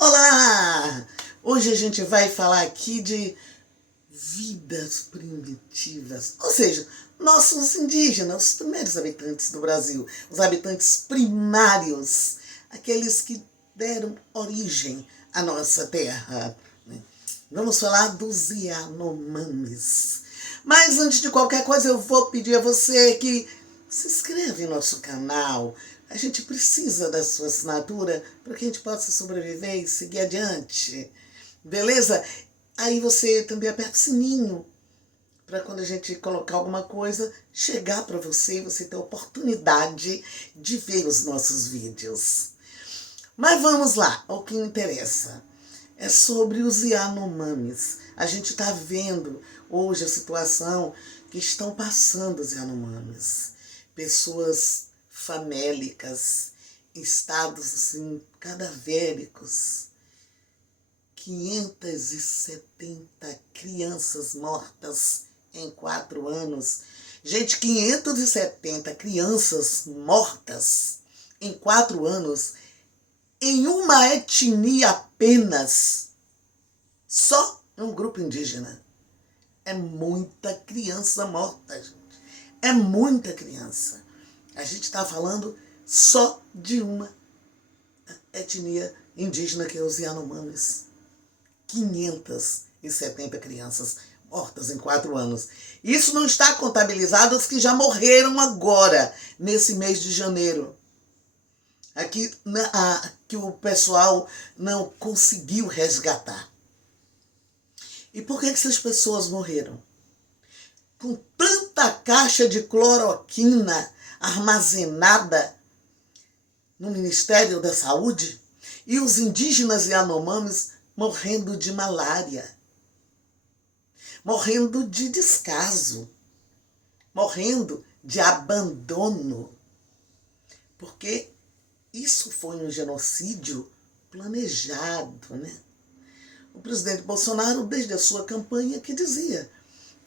Olá! Hoje a gente vai falar aqui de vidas primitivas, ou seja, nossos indígenas, os primeiros habitantes do Brasil, os habitantes primários, aqueles que deram origem à nossa terra. Vamos falar dos Yanomamis. Mas antes de qualquer coisa, eu vou pedir a você que se inscreva em nosso canal. A gente precisa da sua assinatura para que a gente possa sobreviver e seguir adiante. Beleza? Aí você também aperta o sininho para quando a gente colocar alguma coisa, chegar para você e você ter a oportunidade de ver os nossos vídeos. Mas vamos lá, ao que interessa. É sobre os Yanomamis. A gente está vendo hoje a situação que estão passando os Yanomamis. Pessoas famélicas, estados assim, cadavéricos. 570 crianças mortas em 4 anos. Gente, 570 crianças mortas em 4 anos em uma etnia apenas, só em um grupo indígena. É muita criança morta, gente. É muita criança. A gente está falando só de uma etnia indígena, que é os Yanomamis. 570 crianças mortas em 4 anos. Isso não está contabilizado as que já morreram agora, nesse mês de janeiro. Aqui que o pessoal não conseguiu resgatar. E por que essas pessoas morreram? Com tanta caixa de cloroquina armazenada no Ministério da Saúde e os indígenas Yanomamis morrendo de malária, morrendo de descaso, morrendo de abandono. Porque isso foi um genocídio planejado, né? O presidente Bolsonaro, desde a sua campanha, que dizia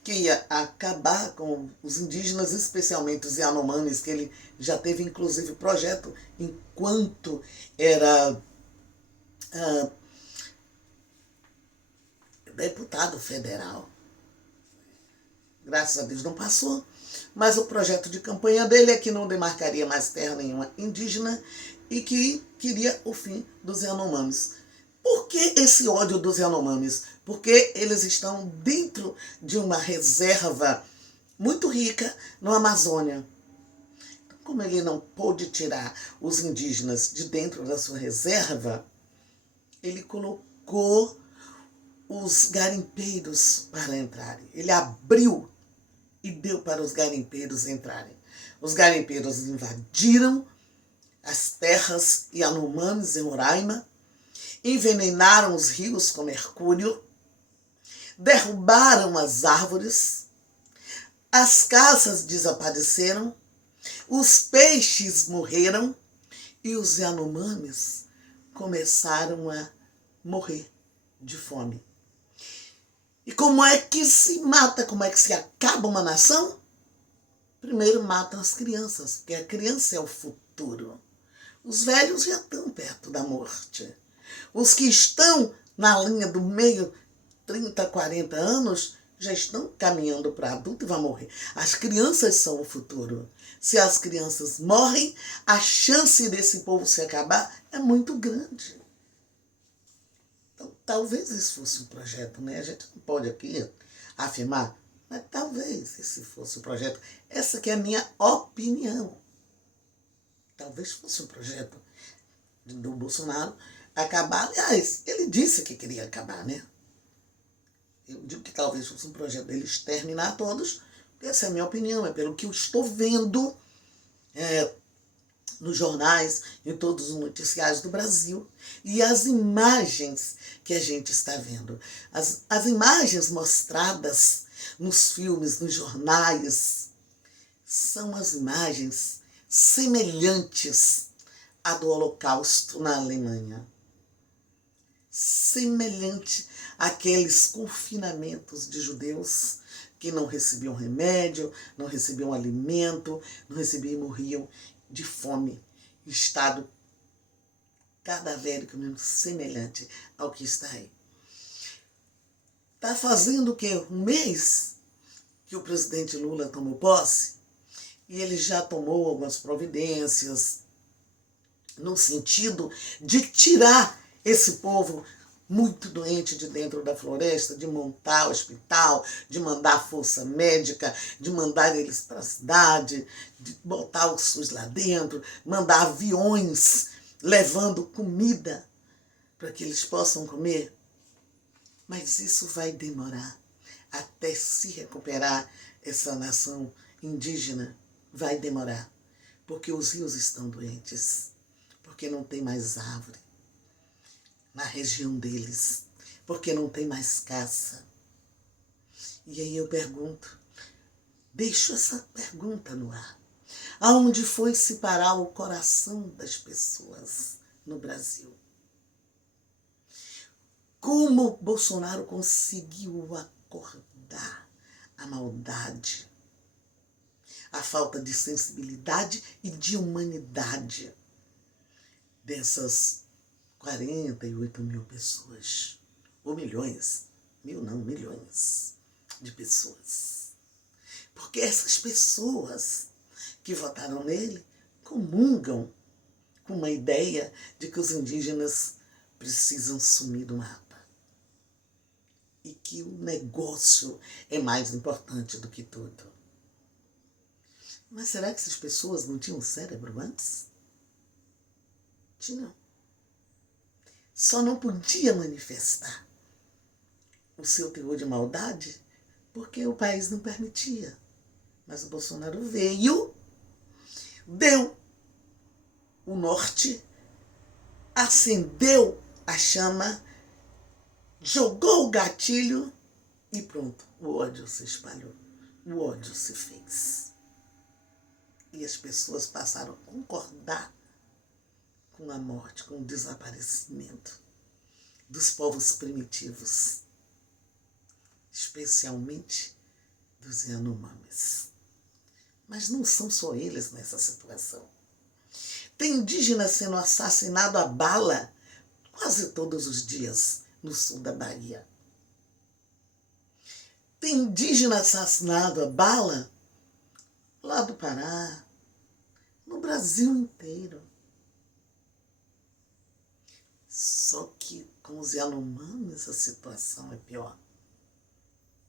que ia acabar com os indígenas, especialmente os Yanomamis, que ele já teve, inclusive, projeto enquanto era deputado federal. Graças a Deus não passou, mas o projeto de campanha dele é que não demarcaria mais terra nenhuma indígena e que queria o fim dos Yanomamis. Por que esse ódio dos Yanomamis? Porque eles estão dentro de uma reserva muito rica na Amazônia. Como ele não pôde tirar os indígenas de dentro da sua reserva, ele colocou os garimpeiros para entrarem. Ele abriu e deu para os garimpeiros entrarem. Os garimpeiros invadiram as terras Yanomamis em Roraima, envenenaram os rios com mercúrio, derrubaram as árvores, as casas desapareceram, os peixes morreram e os Yanomamis começaram a morrer de fome. E como é que se mata, como é que se acaba uma nação? Primeiro matam as crianças, porque a criança é o futuro. Os velhos já estão perto da morte. Os que estão na linha do meio, 30, 40 anos, já estão caminhando para adulto e vão morrer. As crianças são o futuro. Se as crianças morrem, a chance desse povo se acabar é muito grande. Então, talvez esse fosse um projeto, né? A gente não pode aqui afirmar, mas talvez esse fosse um projeto. Essa que é a minha opinião. Talvez fosse um projeto do Bolsonaro acabar. Aliás, ele disse que queria acabar, né? Eu digo que talvez fosse um projeto dele exterminar todos. Essa é a minha opinião, é pelo que eu estou vendo nos jornais, em todos os noticiários do Brasil, e as imagens que a gente está vendo. As imagens mostradas nos filmes, nos jornais, são as imagens semelhantes à do Holocausto na Alemanha. Semelhante àqueles confinamentos de judeus que não recebiam remédio, não recebiam alimento, não recebiam e morriam de fome, estado cadavérico mesmo, semelhante ao que está aí. Está fazendo o quê? Um mês que o presidente Lula tomou posse e ele já tomou algumas providências no sentido de tirar esse povo muito doente de dentro da floresta, de montar hospital, de mandar força médica, de mandar eles para a cidade, de botar o SUS lá dentro, mandar aviões levando comida para que eles possam comer. Mas isso vai demorar até se recuperar essa nação indígena. Vai demorar, porque os rios estão doentes, porque não tem mais árvore na região deles, porque não tem mais caça. E aí eu pergunto, deixo essa pergunta no ar. Aonde foi se parar o coração das pessoas no Brasil? Como Bolsonaro conseguiu acordar a maldade, a falta de sensibilidade e de humanidade dessas 48 mil pessoas, ou milhões, mil não, milhões de pessoas. Porque essas pessoas que votaram nele comungam com uma ideia de que os indígenas precisam sumir do mapa e que o negócio é mais importante do que tudo. Mas será que essas pessoas não tinham cérebro antes? Tinham. Só não podia manifestar o seu teor de maldade porque o país não permitia. Mas o Bolsonaro veio, deu o norte, acendeu a chama, jogou o gatilho e pronto, o ódio se espalhou, o ódio se fez. E as pessoas passaram a concordar com a morte, com o desaparecimento dos povos primitivos, especialmente dos Yanomamis. Mas não são só eles nessa situação. Tem indígena sendo assassinado a bala quase todos os dias no sul da Bahia. Tem indígena assassinado a bala lá do Pará, no Brasil inteiro. Só que com os Yanomamis a situação é pior.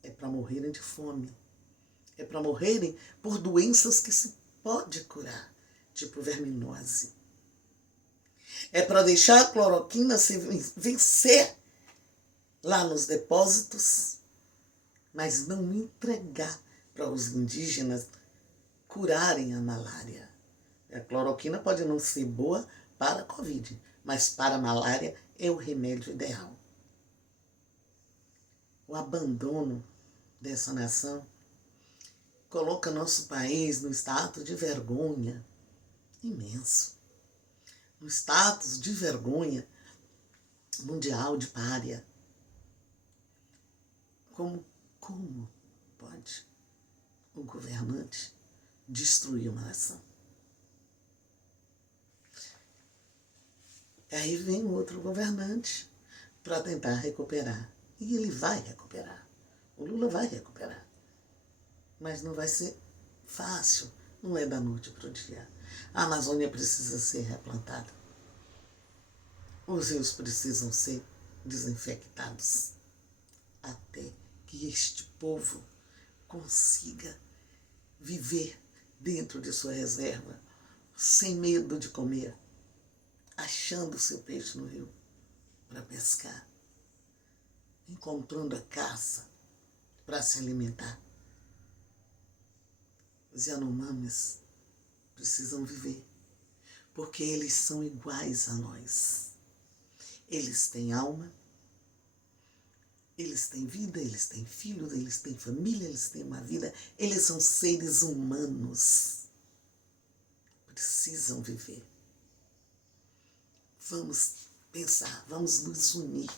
É para morrerem de fome. É para morrerem por doenças que se pode curar, tipo verminose. É para deixar a cloroquina se vencer lá nos depósitos, mas não entregar para os indígenas curarem a malária. A cloroquina pode não ser boa para a Covid, mas para a malária é o remédio ideal. O abandono dessa nação coloca nosso país no status de vergonha imenso. No status de vergonha mundial de pária. Como pode o governante destruir uma nação? Aí vem outro governante para tentar recuperar. E ele vai recuperar. O Lula vai recuperar. Mas não vai ser fácil. Não é da noite para o dia. A Amazônia precisa ser replantada. Os rios precisam ser desinfectados. Até que este povo consiga viver dentro de sua reserva, sem medo de comer, achando seu peixe no rio para pescar, encontrando a caça para se alimentar. Os Yanomamis precisam viver, porque eles são iguais a nós. Eles têm alma, eles têm vida, eles têm filhos, eles têm família, eles têm uma vida. Eles são seres humanos. Precisam viver. Vamos pensar, vamos nos unir.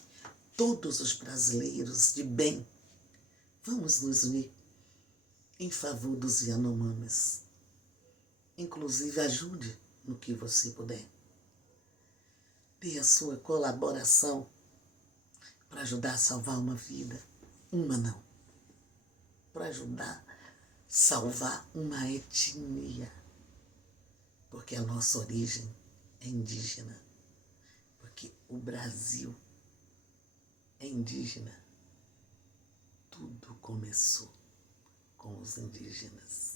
Todos os brasileiros de bem, vamos nos unir em favor dos Yanomamis. Inclusive, ajude no que você puder. dê a sua colaboração para ajudar a salvar uma vida. Uma não. Para ajudar a salvar uma etnia. Porque a nossa origem é indígena. Porque o Brasil é indígena. Tudo começou com os indígenas.